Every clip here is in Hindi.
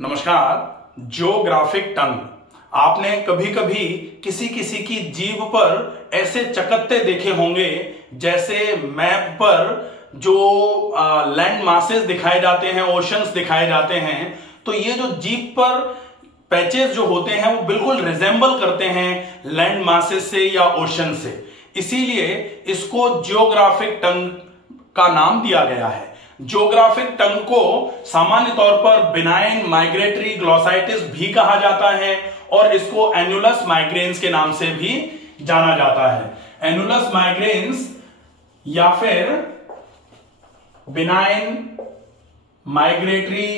नमस्कार। जियोग्राफिक टंग, आपने कभी कभी किसी किसी की जीभ पर ऐसे चकत्ते देखे होंगे जैसे मैप पर जो लैंड मासेस दिखाए जाते हैं, ओशंस दिखाए जाते हैं। तो ये जो जीभ पर पैचेस जो होते हैं वो बिल्कुल रिजेंबल करते हैं लैंड मासेस से या ओशन से, इसीलिए इसको जियोग्राफिक टंग का नाम दिया गया है। जियोग्राफिक टंग को सामान्य तौर पर बिनाइन माइग्रेटरी ग्लोसाइटिस भी कहा जाता है और इसको एनुलस माइग्रेंस के नाम से भी जाना जाता है। एनुलस माइग्रेंस या फिर बिनाइन माइग्रेटरी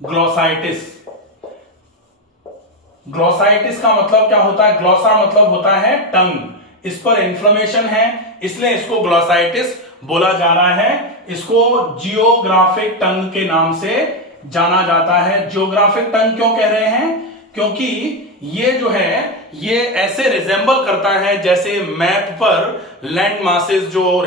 ग्लोसाइटिस। ग्लोसाइटिस का मतलब क्या होता है? ग्लोसा मतलब होता है टंग, इस पर इन्फ्लेमेशन है इसलिए इसको ग्लोसाइटिस बोला जा रहा है। इसको जियोग्राफिक टंग के नाम से जाना जाता है। जियोग्राफिक टंग क्यों कह रहे हैं? क्योंकि ये जो है ये ऐसे रिजेंबल करता है जैसे मैप पर लैंड मासेस जो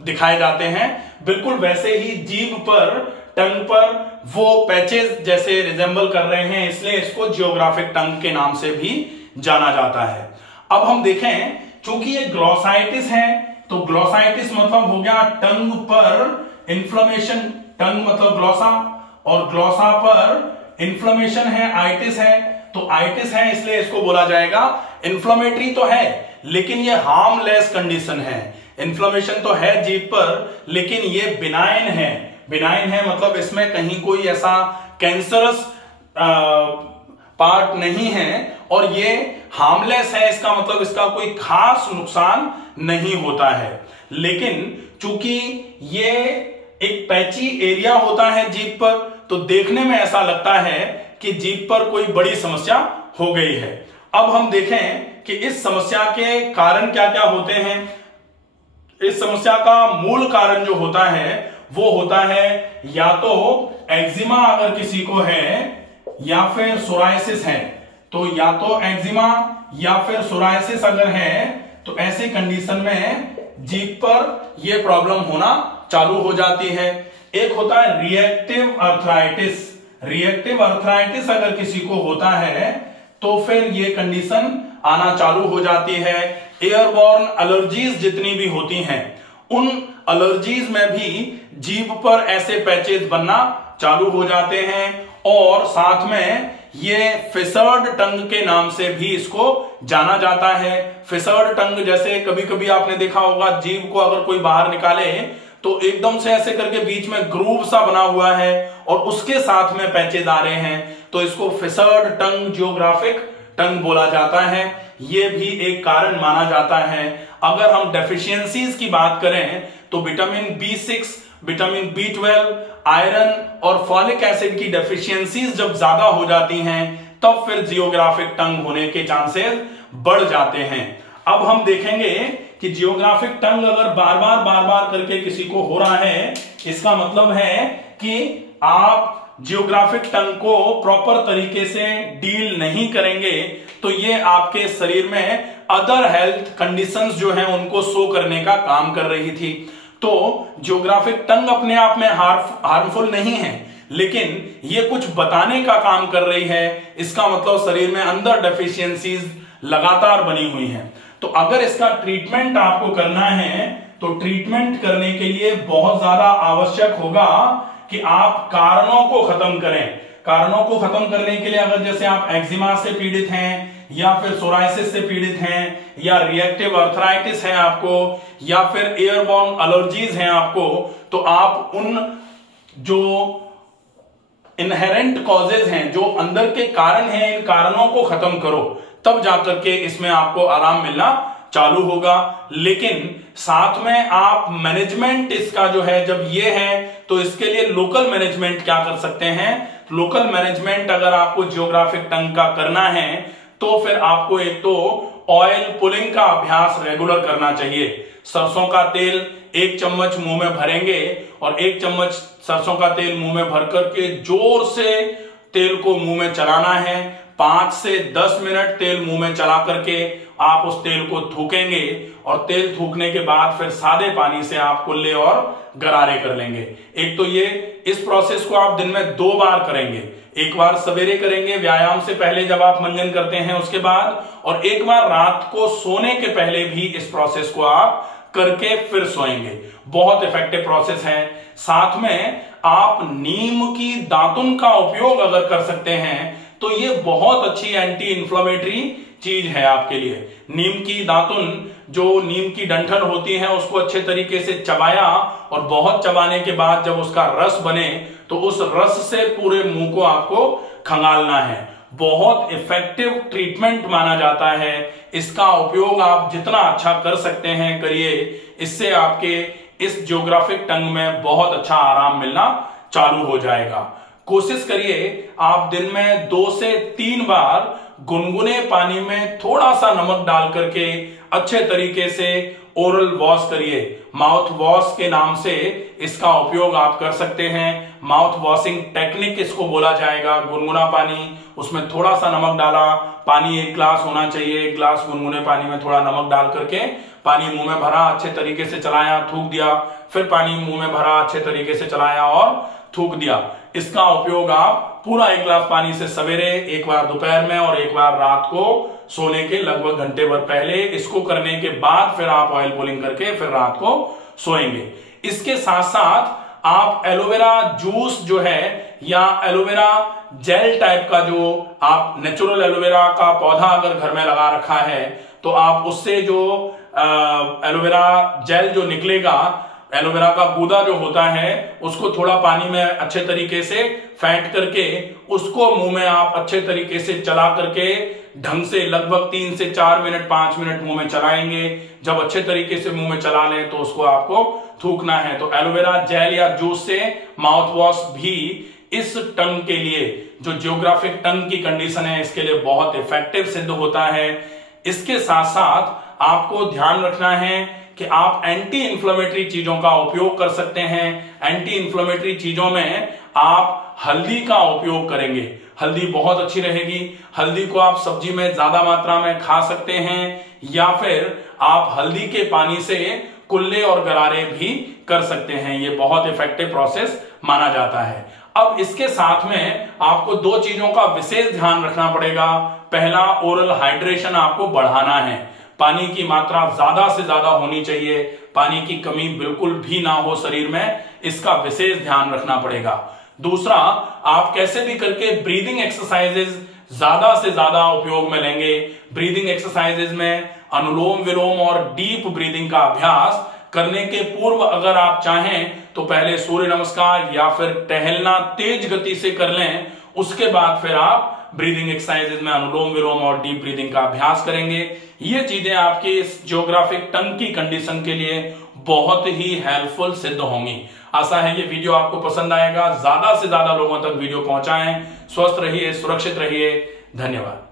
दिखाए जाते हैं, बिल्कुल वैसे ही जीभ पर, टंग पर वो पैचेस जैसे रिजेंबल कर रहे हैं, इसलिए इसको जियोग्राफिक टंग के नाम से भी जाना जाता है। अब हम देखें, चूंकि ये ग्लोसाइटिस है तो ग्लोसाइटिस मतलब हो गया टंग पर इन्फ्लेमेशन। टंग मतलब ग्लोसा और ग्लोसा पर इन्फ्लेमेशन है, आइटिस है। तो आइटिस है इसलिए इसको बोला जाएगा इन्फ्लेमेटरी तो है लेकिन ये हार्मलेस कंडीशन है। इन्फ्लेमेशन तो है जीभ पर लेकिन ये बिनाइन है। बिनाइन है मतलब इसमें कहीं कोई ऐसा कैंसरस पार्ट नहीं है और ये हार्मलेस है, इसका मतलब इसका कोई खास नुकसान नहीं होता है। लेकिन चूंकि ये एक पैची एरिया होता है जीभ पर, तो देखने में ऐसा लगता है कि जीभ पर कोई बड़ी समस्या हो गई है। अब हम देखें कि इस समस्या के कारण क्या क्या होते हैं। इस समस्या का मूल कारण जो होता है वो होता है या तो एक्जिमा अगर किसी को है या फिर सोरायसिस है। तो या तो एक्जिमा या फिर सोरायसिस अगर है तो ऐसी कंडीशन में जीभ पर यह प्रॉब्लम होना चालू हो जाती है। एक होता है रिएक्टिव अर्थराइटिस। रिएक्टिव अर्थराइटिस अगर किसी को होता है तो फिर यह कंडीशन आना चालू हो जाती है। एयरबॉर्न एलर्जीज जितनी भी होती हैं उन एलर्जीज में भी जीभ पर ऐसे पैचेस बनना चालू हो जाते हैं और साथ में ये फिसर्ड टंग के नाम से भी इसको जाना जाता है। फिसर्ड टंग जैसे कभी कभी आपने देखा होगा जीभ को अगर कोई बाहर निकाले तो एकदम से ऐसे करके बीच में ग्रूव सा बना हुआ है और उसके साथ में पैचेस आ रहे हैं, तो इसको फिसर्ड टंग जियोग्राफिक टंग बोला जाता है। ये भी एक कारण माना जाता है। अगर हम डेफिशिएंसीज की बात करें तो vitamin B6, vitamin B12, iron और फॉलिक एसिड की डेफिशिएंसीज जब ज्यादा हो जाती हैं तब फिर जियोग्राफिक टंग होने के चांसेस बढ़ जाते हैं। अब हम देखेंगे कि जियोग्राफिक टंग अगर बार बार करके किसी को हो रहा है, इसका मतलब है कि आप जियोग्राफिक टंग को प्रॉपर तरीके से डील नहीं करेंगे तो ये आपके शरीर में अदर हेल्थ कंडीशंस जो हैं उनको शो करने का काम कर रही थी। तो जियोग्राफिक टंग अपने आप में हार्मफुल नहीं है लेकिन ये कुछ बताने का काम कर रही है। इसका मतलब शरीर में अंदर डेफिशिएंसीज लगातार बनी हुई हैं। तो अगर इसका ट्रीटमेंट आपको करना है तो ट्रीटमेंट करने के लिए बहुत ज्यादा आवश्यक होगा कि आप कारणों को खत्म करें। कारणों को खत्म करने के लिए अगर जैसे आप एक्जिमा से पीड़ित हैं या फिर सोरायसिस से पीड़ित हैं या रिएक्टिव अर्थराइटिस है आपको या फिर एयरबॉर्न एलर्जीज हैं आपको, तो आप उन जो इनहेरेंट कॉजेज हैं, जो अंदर के कारण हैं, इन कारणों को खत्म करो, तब जाकर के इसमें आपको आराम मिलना चालू होगा। लेकिन साथ में आप मैनेजमेंट इसका जो है जब ये है तो इसके लिए लोकल मैनेजमेंट क्या कर सकते हैं। लोकल मैनेजमेंट अगर आपको जियोग्राफिक टंग का करना है तो फिर आपको एक तो ऑयल पुलिंग का अभ्यास रेगुलर करना चाहिए। सरसों का तेल 1 चम्मच मुंह में भरेंगे और 1 चम्मच सरसों का तेल मुंह में भर करके जोर से तेल को मुंह में चलाना है। 5 से 10 मिनट तेल मुंह में चला करके आप उस तेल को थूकेंगे और तेल थूकने के बाद फिर सादे पानी से आप कुल्ले और गरारे कर लेंगे। एक तो ये, इस प्रोसेस को आप दिन में 2 बार करेंगे। एक बार सवेरे करेंगे व्यायाम से पहले जब आप मंजन करते हैं उसके बाद, और एक बार रात को सोने के पहले भी इस प्रोसेस को आप करके फिर सोएंगे। बहुत इफेक्टिव प्रोसेस है। साथ में आप नीम की दातुन का उपयोग अगर कर सकते हैं तो ये बहुत अच्छी एंटी इंफ्लेमेटरी चीज है आपके लिए। नीम की दातुन, जो नीम की डंठल होती है, उसको अच्छे तरीके से चबाया और बहुत चबाने के बाद जब उसका रस बने तो उस रस से पूरे मुंह को आपको खंगालना है। बहुत इफेक्टिव ट्रीटमेंट माना जाता है। इसका उपयोग आप जितना अच्छा कर सकते हैं करिए, इससे आपके इस जियोग्राफिक टंग में बहुत अच्छा आराम मिलना चालू हो जाएगा। कोशिश करिए आप दिन में 2 से 3 बार गुनगुने पानी में थोड़ा सा नमक डाल करके अच्छे तरीके से ओरल वॉश करिए। माउथ वॉश के नाम से इसका उपयोग आप कर सकते हैं। माउथ वॉशिंग टेक्निक इसको बोला जाएगा। गुनगुना पानी, उसमें थोड़ा सा नमक डाला, पानी 1 ग्लास होना चाहिए, 1 ग्लास गुनगुने पानी में थोड़ा नमक डाल करके पानी मुंह में भरा, अच्छे तरीके से चलाया, थूक दिया, फिर पानी मुंह में भरा, अच्छे तरीके से चलाया और थूक दिया। इसका उपयोग आप पूरा 1 ग्लास पानी से सवेरे, 1 बार दोपहर में और 1 बार रात को सोने के लगभग घंटे भर पहले, इसको करने के बाद फिर आप ऑयल पुलिंग करके फिर रात को सोएंगे। इसके साथ साथ आप एलोवेरा जूस जो है या एलोवेरा जेल टाइप का, जो आप नेचुरल एलोवेरा का पौधा अगर घर में लगा रखा है तो आप उससे जो एलोवेरा जेल जो निकलेगा, एलोवेरा का गूदा जो होता है, उसको थोड़ा पानी में अच्छे तरीके से फेंट करके उसको मुंह में आप अच्छे तरीके से चला करके ढंग से लगभग 3 से 4 मिनट 5 मिनट मुंह में चलाएंगे। जब अच्छे तरीके से मुंह में चला लें तो उसको आपको थूकना है। तो एलोवेरा जेल या जूस से माउथ वॉश भी इस टंग के लिए, जो जियोग्राफिक टंग की कंडीशन है, इसके लिए बहुत इफेक्टिव सिद्ध होता है। इसके साथ साथ आपको ध्यान रखना है कि आप एंटी इंफ्लेमेटरी चीजों का उपयोग कर सकते हैं। एंटी इंफ्लेमेटरी चीजों में आप हल्दी का उपयोग करेंगे। हल्दी बहुत अच्छी रहेगी। हल्दी को आप सब्जी में ज्यादा मात्रा में खा सकते हैं या फिर आप हल्दी के पानी से कुल्ले और गरारे भी कर सकते हैं। ये बहुत इफेक्टिव प्रोसेस माना जाता है। अब इसके साथ में आपको 2 चीजों का विशेष ध्यान रखना पड़ेगा। पहला, ओरल हाइड्रेशन आपको बढ़ाना है। पानी की मात्रा ज्यादा से ज्यादा होनी चाहिए। पानी की कमी बिल्कुल भी ना हो शरीर में, इसका विशेष ध्यान रखना पड़ेगा। दूसरा, आप कैसे भी करके ब्रीदिंग एक्सरसाइजेज ज्यादा से ज्यादा उपयोग में लेंगे। ब्रीदिंग एक्सरसाइजेज में अनुलोम विलोम और डीप ब्रीदिंग का अभ्यास करने के पूर्व अगर आप चाहें तो पहले सूर्य नमस्कार या फिर टहलना तेज गति से कर लें। उसके बाद फिर आप ब्रीदिंग एक्सरसाइजेज में अनुलोम विलोम और डीप ब्रीदिंग का अभ्यास करेंगे। ये चीजें आपकी इस जियोग्राफिक टंग की कंडीशन के लिए बहुत ही हेल्पफुल सिद्ध होंगी। आशा है ये वीडियो आपको पसंद आएगा। ज्यादा से ज्यादा लोगों तक वीडियो पहुंचाएं। स्वस्थ रहिए, सुरक्षित रहिए। धन्यवाद।